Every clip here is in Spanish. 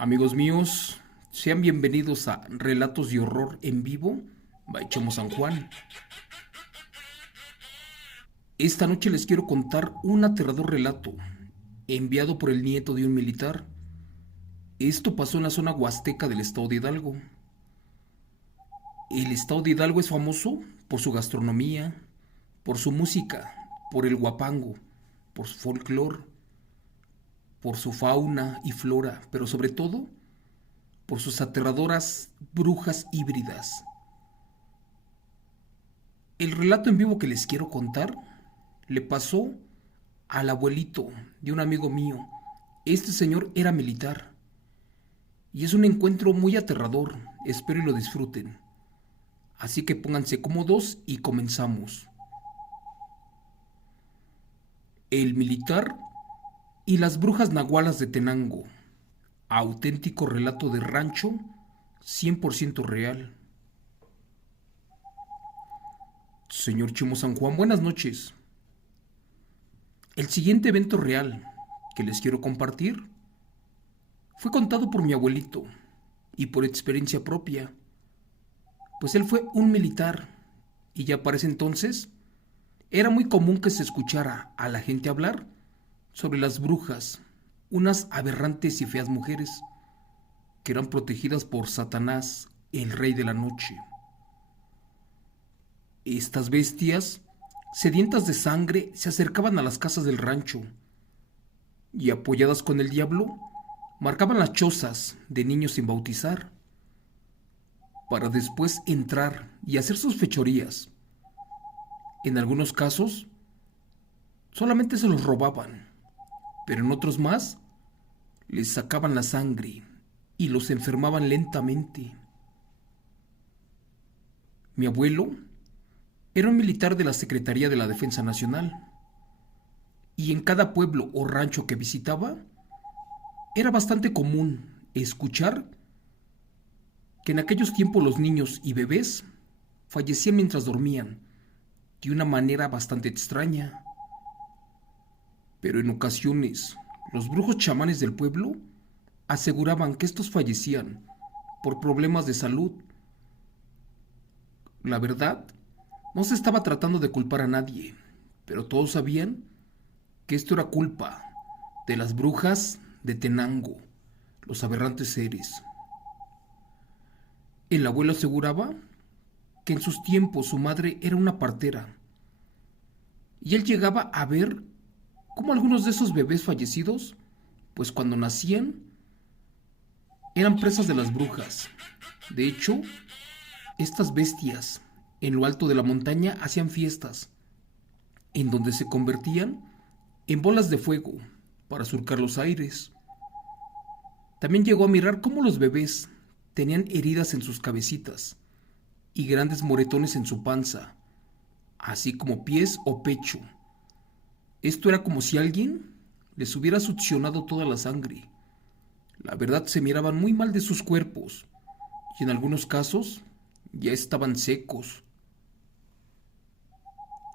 Amigos míos, sean bienvenidos a Relatos de Horror en Vivo by Chemo San Juan. Esta noche les quiero contar un aterrador relato enviado por el nieto de un militar. Esto pasó en la zona huasteca del estado de Hidalgo. El estado de Hidalgo es famoso por su gastronomía, por su música, por el huapango, por su folclore, por su fauna y flora, pero sobre todo por sus aterradoras brujas híbridas. El relato en vivo que les quiero contar le pasó al abuelito de un amigo mío. Este señor era militar y es un encuentro muy aterrador. Espero y lo disfruten. Así que pónganse cómodos y comenzamos. El militar y las brujas nahualas de Tenango. Auténtico relato de rancho 100% real. Señor Chimo San Juan, buenas noches. El siguiente evento real que les quiero compartir fue contado por mi abuelito y por experiencia propia, pues él fue un militar y ya para ese entonces era muy común que se escuchara a la gente hablar sobre las brujas, unas aberrantes y feas mujeres que eran protegidas por Satanás, el rey de la noche. Estas bestias, sedientas de sangre, se acercaban a las casas del rancho y, apoyadas con el diablo, marcaban las chozas de niños sin bautizar, para después entrar y hacer sus fechorías. En algunos casos, solamente se los robaban, pero en otros más, les sacaban la sangre y los enfermaban lentamente. Mi abuelo era un militar de la Secretaría de la Defensa Nacional, y en cada pueblo o rancho que visitaba, era bastante común escuchar que en aquellos tiempos los niños y bebés fallecían mientras dormían, de una manera bastante extraña. Pero en ocasiones, los brujos chamanes del pueblo aseguraban que estos fallecían por problemas de salud. La verdad, no se estaba tratando de culpar a nadie, pero todos sabían que esto era culpa de las brujas de Tenango, los aberrantes seres. El abuelo aseguraba que en sus tiempos su madre era una partera, y él llegaba a ver cómo algunos de esos bebés fallecidos, pues cuando nacían, eran presas de las brujas. De hecho, estas bestias, en lo alto de la montaña, hacían fiestas, en donde se convertían en bolas de fuego para surcar los aires. También llegó a mirar cómo los bebés tenían heridas en sus cabecitas y grandes moretones en su panza, así como pies o pecho. Esto era como si alguien les hubiera succionado toda la sangre. La verdad, se miraban muy mal de sus cuerpos y en algunos casos ya estaban secos.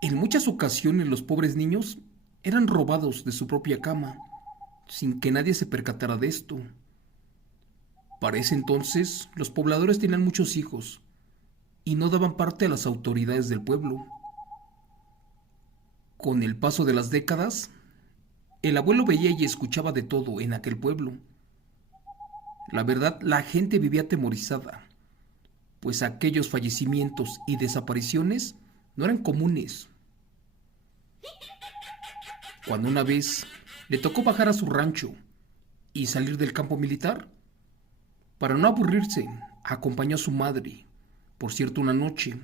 En muchas ocasiones los pobres niños eran robados de su propia cama, sin que nadie se percatara de esto. Para ese entonces, los pobladores tenían muchos hijos y no daban parte a las autoridades del pueblo. Con el paso de las décadas, el abuelo veía y escuchaba de todo en aquel pueblo. La verdad, la gente vivía atemorizada, pues aquellos fallecimientos y desapariciones no eran comunes. Cuando una vez le tocó bajar a su rancho y salir del campo militar, para no aburrirse, acompañó a su madre, por cierto una noche,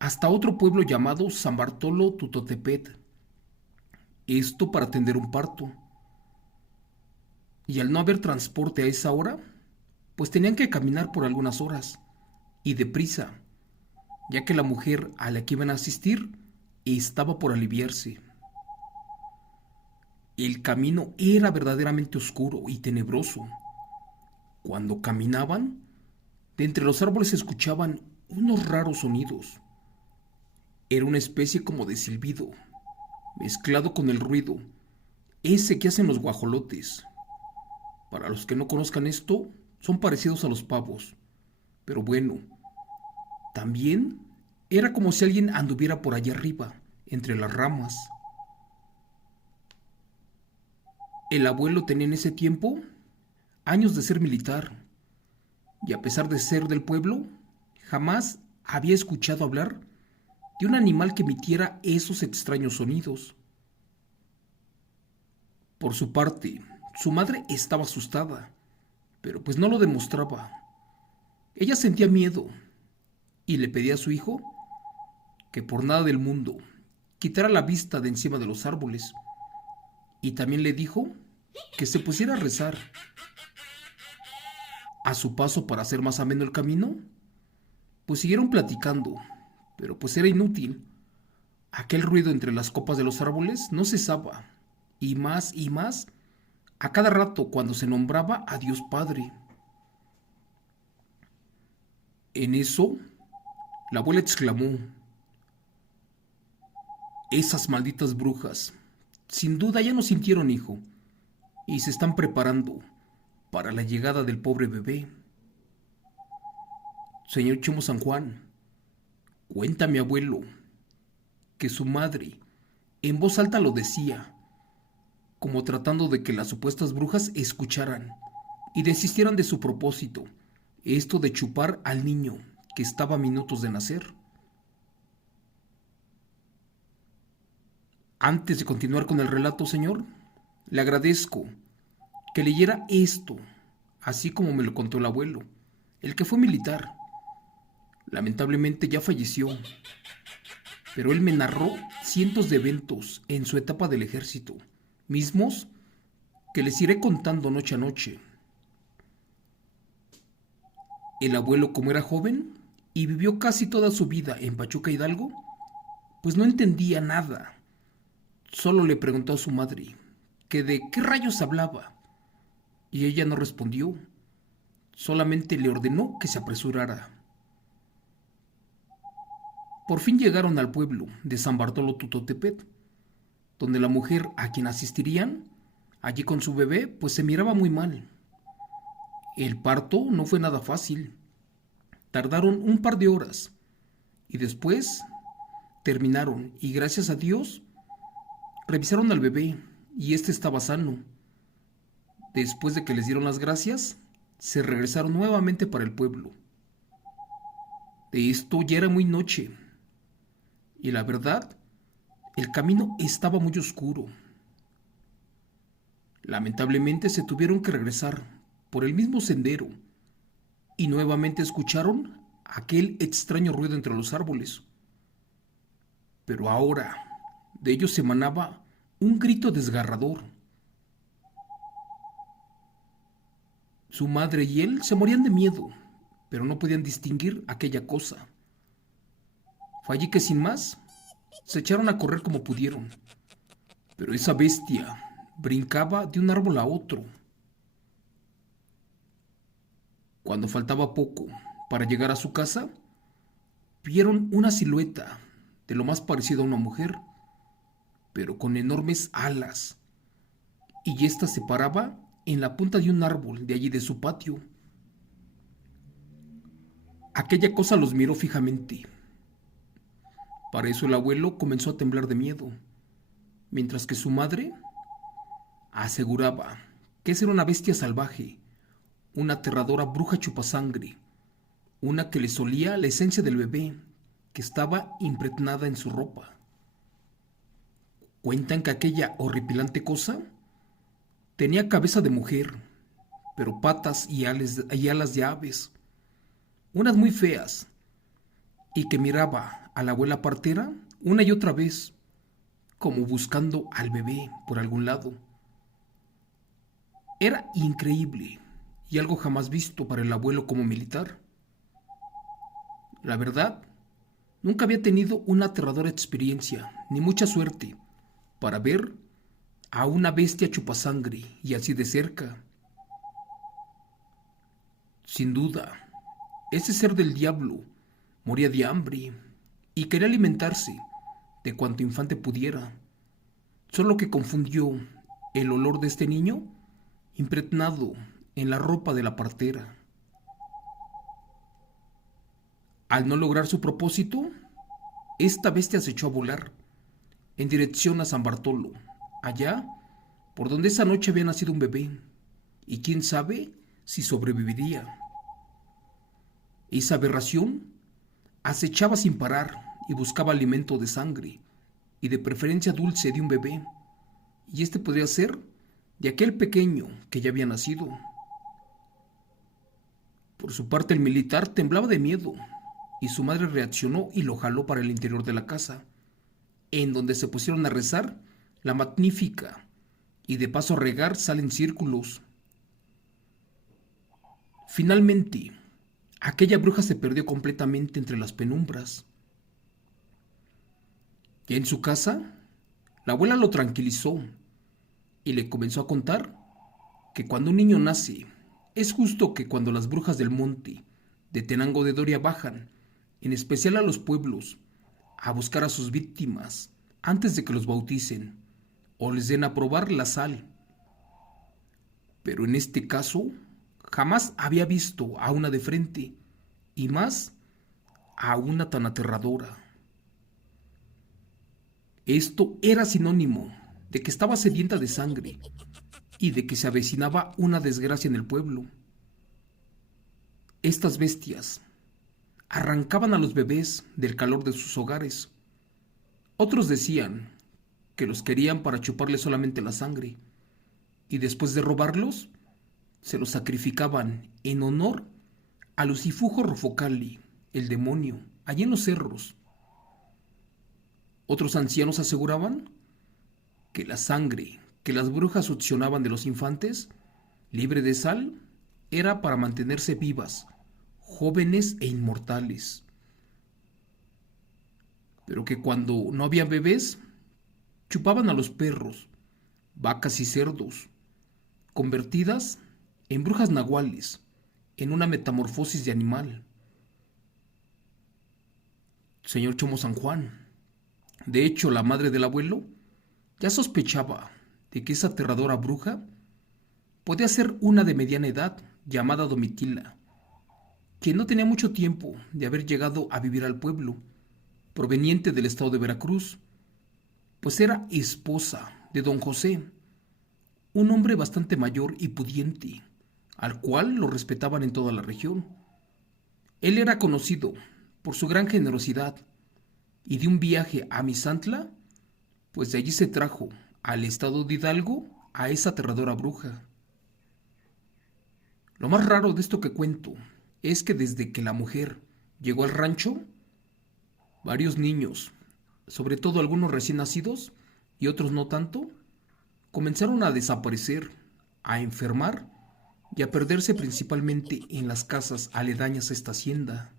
hasta otro pueblo llamado San Bartolo Tutotepet. Esto para atender un parto. Y al no haber transporte a esa hora, pues tenían que caminar por algunas horas, y deprisa, ya que la mujer a la que iban a asistir estaba por aliviarse. El camino era verdaderamente oscuro y tenebroso. Cuando caminaban, de entre los árboles se escuchaban unos raros sonidos. Era una especie como de silbido, mezclado con el ruido, ese que hacen los guajolotes. Para los que no conozcan esto, son parecidos a los pavos. Pero bueno, también era como si alguien anduviera por allá arriba, entre las ramas. El abuelo tenía en ese tiempo años de ser militar, y a pesar de ser del pueblo, jamás había escuchado hablar de un animal que emitiera esos extraños sonidos. Por su parte, su madre estaba asustada, pero pues no lo demostraba. Ella sentía miedo y le pedía a su hijo que por nada del mundo quitara la vista de encima de los árboles, y también le dijo que se pusiera a rezar. A su paso, para hacer más ameno el camino, pues siguieron platicando, pero pues era inútil. Aquel ruido entre las copas de los árboles no cesaba, y más, a cada rato cuando se nombraba a Dios Padre. En eso, la abuela exclamó: esas malditas brujas, sin duda ya nos sintieron, hijo, y se están preparando para la llegada del pobre bebé. Señor Chimo San Juan, cuenta mi abuelo que su madre en voz alta lo decía, como tratando de que las supuestas brujas escucharan y desistieran de su propósito, esto de chupar al niño que estaba a minutos de nacer. Antes de continuar con el relato, señor, le agradezco que leyera esto, así como me lo contó el abuelo, el que fue militar. Lamentablemente ya falleció, pero él me narró cientos de eventos en su etapa del ejército, mismos que les iré contando noche a noche. El abuelo, como era joven y vivió casi toda su vida en Pachuca Hidalgo, pues no entendía nada. Solo le preguntó a su madre que de qué rayos hablaba, y ella no respondió, solamente le ordenó que se apresurara. Por fin llegaron al pueblo de San Bartolo Tutotepet, donde la mujer a quien asistirían, allí con su bebé, pues se miraba muy mal. El parto no fue nada fácil. Tardaron un par de horas y después terminaron, y gracias a Dios revisaron al bebé y este estaba sano. Después de que les dieron las gracias, se regresaron nuevamente para el pueblo. De esto ya era muy noche, y la verdad, el camino estaba muy oscuro. Lamentablemente se tuvieron que regresar por el mismo sendero, y nuevamente escucharon aquel extraño ruido entre los árboles. Pero ahora de ellos se emanaba un grito desgarrador. Su madre y él se morían de miedo, pero no podían distinguir aquella cosa. Fue allí que sin más se echaron a correr como pudieron, pero esa bestia brincaba de un árbol a otro. Cuando faltaba poco para llegar a su casa, vieron una silueta de lo más parecido a una mujer, pero con enormes alas, y ésta se paraba en la punta de un árbol de allí de su patio. Aquella cosa los miró fijamente. Para eso el abuelo comenzó a temblar de miedo, mientras que su madre aseguraba que esa era una bestia salvaje, una aterradora bruja chupasangre, una que les olía la esencia del bebé que estaba impregnada en su ropa. Cuentan que aquella horripilante cosa tenía cabeza de mujer, pero patas y alas de aves, unas muy feas, y que miraba a la abuela partera una y otra vez, como buscando al bebé por algún lado. Era increíble y algo jamás visto para el abuelo como militar. La verdad, nunca había tenido una aterradora experiencia, ni mucha suerte, para ver a una bestia chupasangre y así de cerca. Sin duda, ese ser del diablo moría de hambre y quería alimentarse de cuanto infante pudiera, solo que confundió el olor de este niño impregnado en la ropa de la partera. Al no lograr su propósito, esta bestia se echó a volar en dirección a San Bartolo, allá por donde esa noche había nacido un bebé, y quién sabe si sobreviviría. Esa aberración acechaba sin parar y buscaba alimento de sangre, y de preferencia dulce de un bebé, y este podría ser de aquel pequeño que ya había nacido. Por su parte, el militar temblaba de miedo, y su madre reaccionó y lo jaló para el interior de la casa, en donde se pusieron a rezar la magnífica y de paso a regar sal en círculos. Finalmente, aquella bruja se perdió completamente entre las penumbras. Ya en su casa, la abuela lo tranquilizó y le comenzó a contar que cuando un niño nace, es justo que cuando las brujas del monte de Tenango de Doria bajan, en especial a los pueblos, a buscar a sus víctimas antes de que los bauticen o les den a probar la sal. Pero en este caso, jamás había visto a una de frente, y más a una tan aterradora. Esto era sinónimo de que estaba sedienta de sangre y de que se avecinaba una desgracia en el pueblo. Estas bestias arrancaban a los bebés del calor de sus hogares. Otros decían que los querían para chuparles solamente la sangre, y después de robarlos, se los sacrificaban en honor a Lucifujo Rofocali, el demonio, allí en los cerros. Otros ancianos aseguraban que la sangre que las brujas succionaban de los infantes, libre de sal, era para mantenerse vivas, jóvenes e inmortales. Pero que cuando no había bebés, chupaban a los perros, vacas y cerdos, convertidas en brujas nahuales, en una metamorfosis de animal. Señor Chomo San Juan. De hecho, la madre del abuelo ya sospechaba de que esa aterradora bruja podía ser una de mediana edad llamada Domitila, quien no tenía mucho tiempo de haber llegado a vivir al pueblo, proveniente del estado de Veracruz, pues era esposa de don José, un hombre bastante mayor y pudiente, al cual lo respetaban en toda la región. Él era conocido por su gran generosidad, y de un viaje a Misantla, pues de allí se trajo al estado de Hidalgo a esa aterradora bruja. Lo más raro de esto que cuento es que desde que la mujer llegó al rancho, varios niños, sobre todo algunos recién nacidos y otros no tanto, comenzaron a desaparecer, a enfermar y a perderse principalmente en las casas aledañas a esta hacienda.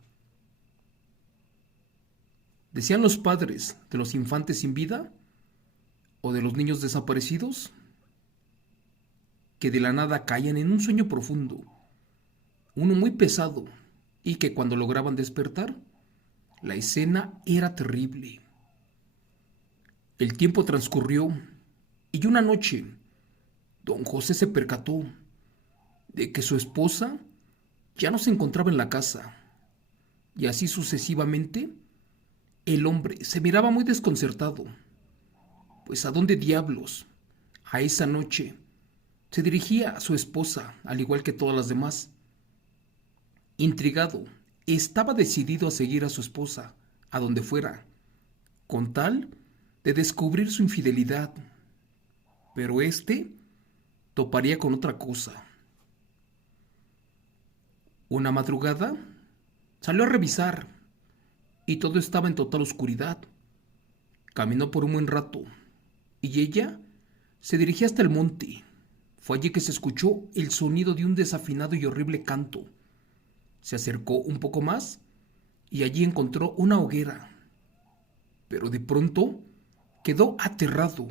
Decían los padres de los infantes sin vida o de los niños desaparecidos que de la nada caían en un sueño profundo, uno muy pesado, y que cuando lograban despertar, la escena era terrible. El tiempo transcurrió y una noche don José se percató de que su esposa ya no se encontraba en la casa, y así sucesivamente. El hombre se miraba muy desconcertado, pues ¿a dónde diablos, a esa noche, se dirigía a su esposa, al igual que todas las demás? Intrigado, estaba decidido a seguir a su esposa, a donde fuera, con tal de descubrir su infidelidad. Pero éste toparía con otra cosa. Una madrugada salió a revisar y todo estaba en total oscuridad. Caminó por un buen rato y ella se dirigía hasta el monte. Fue allí que se escuchó el sonido de un desafinado y horrible canto. Se acercó un poco más y allí encontró una hoguera. Pero de pronto quedó aterrado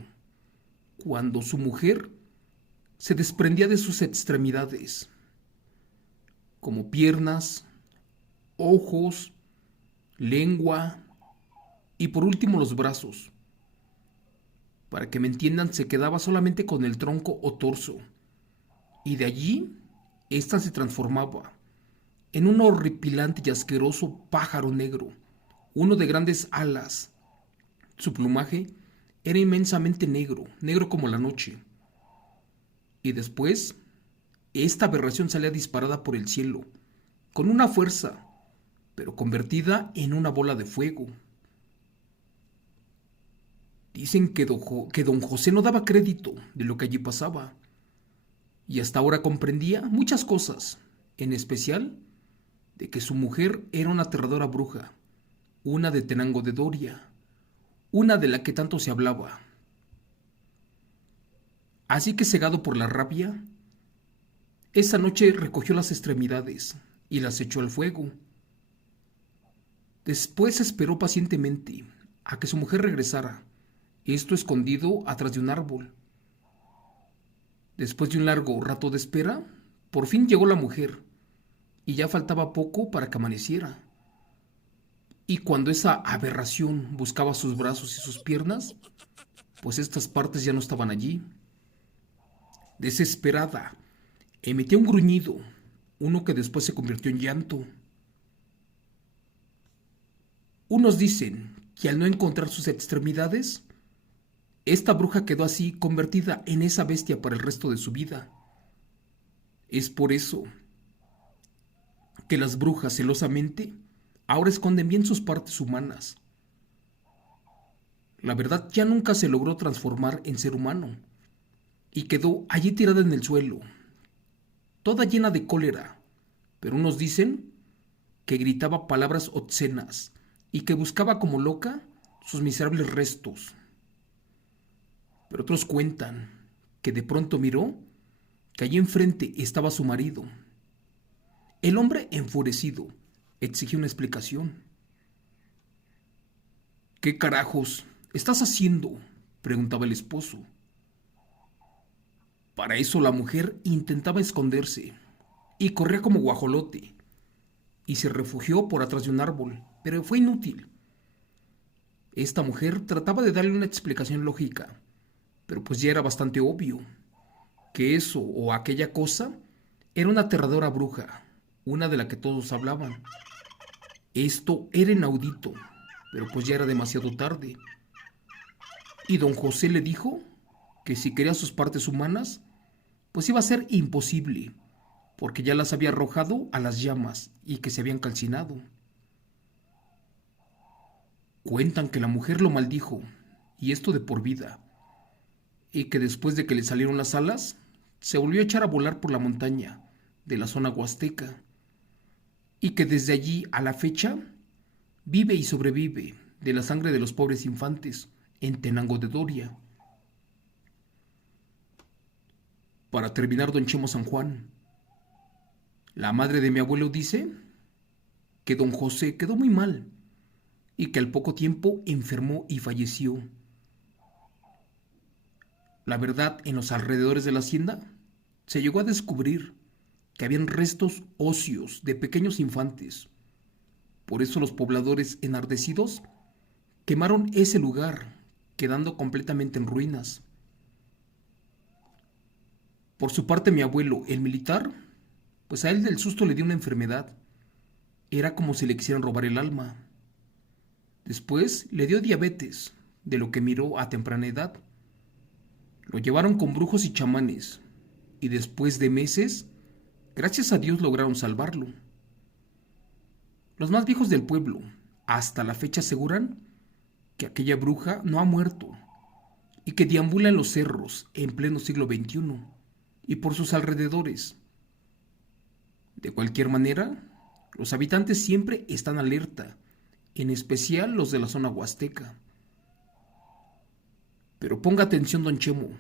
cuando su mujer se desprendía de sus extremidades, como piernas, ojos, lengua y por último los brazos. Para que me entiendan, se quedaba solamente con el tronco o torso, y de allí ésta se transformaba en un horripilante y asqueroso pájaro negro, uno de grandes alas. Su plumaje era inmensamente negro, negro como la noche. Y después, esta aberración salía disparada por el cielo, con una fuerza, pero convertida en una bola de fuego. Dicen que don José no daba crédito de lo que allí pasaba, y hasta ahora comprendía muchas cosas, en especial de que su mujer era una aterradora bruja, una de Tenango de Doria, una de la que tanto se hablaba. Así que, cegado por la rabia, esa noche recogió las extremidades y las echó al fuego. Después esperó pacientemente a que su mujer regresara, esto escondido atrás de un árbol. Después de un largo rato de espera, por fin llegó la mujer, y ya faltaba poco para que amaneciera. Y cuando esa aberración buscaba sus brazos y sus piernas, pues estas partes ya no estaban allí. Desesperada, emitió un gruñido, uno que después se convirtió en llanto. Unos dicen que al no encontrar sus extremidades, esta bruja quedó así convertida en esa bestia para el resto de su vida. Es por eso que las brujas celosamente ahora esconden bien sus partes humanas. La verdad ya nunca se logró transformar en ser humano y quedó allí tirada en el suelo, toda llena de cólera, pero unos dicen que gritaba palabras obscenas y que buscaba como loca sus miserables restos. Pero otros cuentan que de pronto miró que allí enfrente estaba su marido. El hombre, enfurecido, exigió una explicación. ¿Qué carajos estás haciendo?, preguntaba el esposo. Para eso la mujer intentaba esconderse y corría como guajolote y se refugió por atrás de un árbol, pero fue inútil. Esta mujer trataba de darle una explicación lógica, pero pues ya era bastante obvio que eso o aquella cosa era una aterradora bruja, una de la que todos hablaban. Esto era inaudito, pero pues ya era demasiado tarde. Y don José le dijo que si quería sus partes humanas, pues iba a ser imposible, porque ya las había arrojado a las llamas y que se habían calcinado. Cuentan que la mujer lo maldijo, y esto de por vida, y que después de que le salieron las alas, se volvió a echar a volar por la montaña de la zona huasteca, y que desde allí a la fecha vive y sobrevive de la sangre de los pobres infantes en Tenango de Doria. Para terminar, don Chemo San Juan, la madre de mi abuelo dice que don José quedó muy mal y que al poco tiempo enfermó y falleció. La verdad, en los alrededores de la hacienda se llegó a descubrir que habían restos óseos de pequeños infantes. Por eso los pobladores enardecidos quemaron ese lugar, quedando completamente en ruinas. Por su parte, mi abuelo, el militar, pues a él del susto le dio una enfermedad. Era como si le quisieran robar el alma. Después le dio diabetes, de lo que miró a temprana edad. Lo llevaron con brujos y chamanes, y después de meses, gracias a Dios lograron salvarlo. Los más viejos del pueblo, hasta la fecha, aseguran que aquella bruja no ha muerto y que deambula en los cerros en pleno siglo XXI y por sus alrededores. De cualquier manera, los habitantes siempre están alerta, en especial los de la zona huasteca. Pero ponga atención, don Chemo,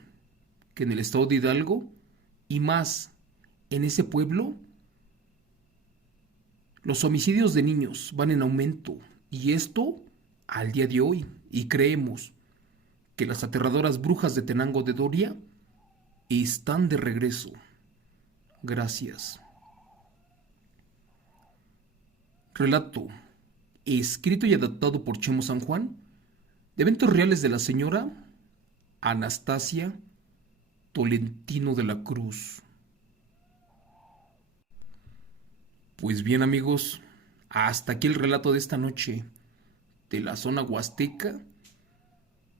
que en el estado de Hidalgo, y más en ese pueblo, los homicidios de niños van en aumento, y esto al día de hoy, y creemos que las aterradoras brujas de Tenango de Doria están de regreso. Gracias. Relato escrito y adaptado por Chemo San Juan, de eventos reales de la señora Anastasia Tolentino de la Cruz. Pues bien amigos, hasta aquí el relato de esta noche, de la zona huasteca,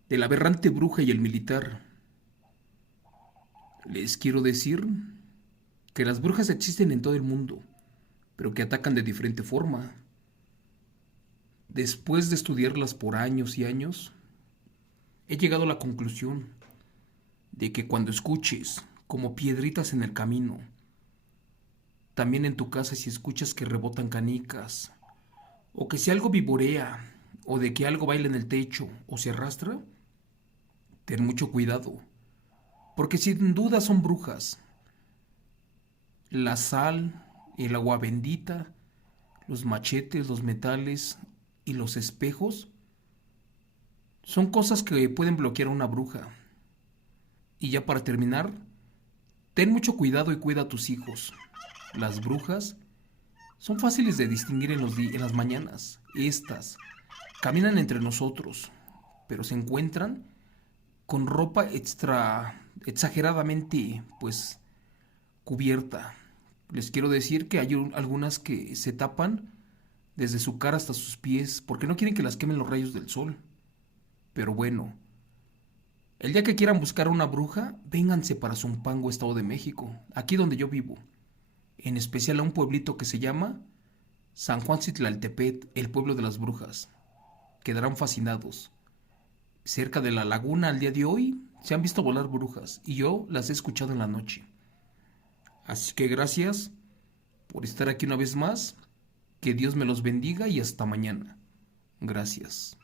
de la aberrante bruja y el militar. Les quiero decir que las brujas existen en todo el mundo, pero que atacan de diferente forma. Después de estudiarlas por años y años, he llegado a la conclusión de que cuando escuches como piedritas en el camino, también en tu casa si escuchas que rebotan canicas, o que si algo vivorea, o de que algo baila en el techo o se arrastra, ten mucho cuidado, porque sin duda son brujas. La sal, el agua bendita, los machetes, los metales y los espejos son cosas que pueden bloquear a una bruja. Y ya para terminar, ten mucho cuidado y cuida a tus hijos. Las brujas son fáciles de distinguir en las mañanas. Estas caminan entre nosotros, pero se encuentran con ropa exageradamente, pues, cubierta. Les quiero decir que hay algunas que se tapan desde su cara hasta sus pies porque no quieren que las quemen los rayos del sol. Pero bueno, el día que quieran buscar a una bruja, vénganse para Zumpango, Estado de México, aquí donde yo vivo. En especial a un pueblito que se llama San Juan Citlaltepet, el pueblo de las brujas. Quedarán fascinados. Cerca de la laguna al día de hoy se han visto volar brujas y yo las he escuchado en la noche. Así que gracias por estar aquí una vez más. Que Dios me los bendiga y hasta mañana. Gracias.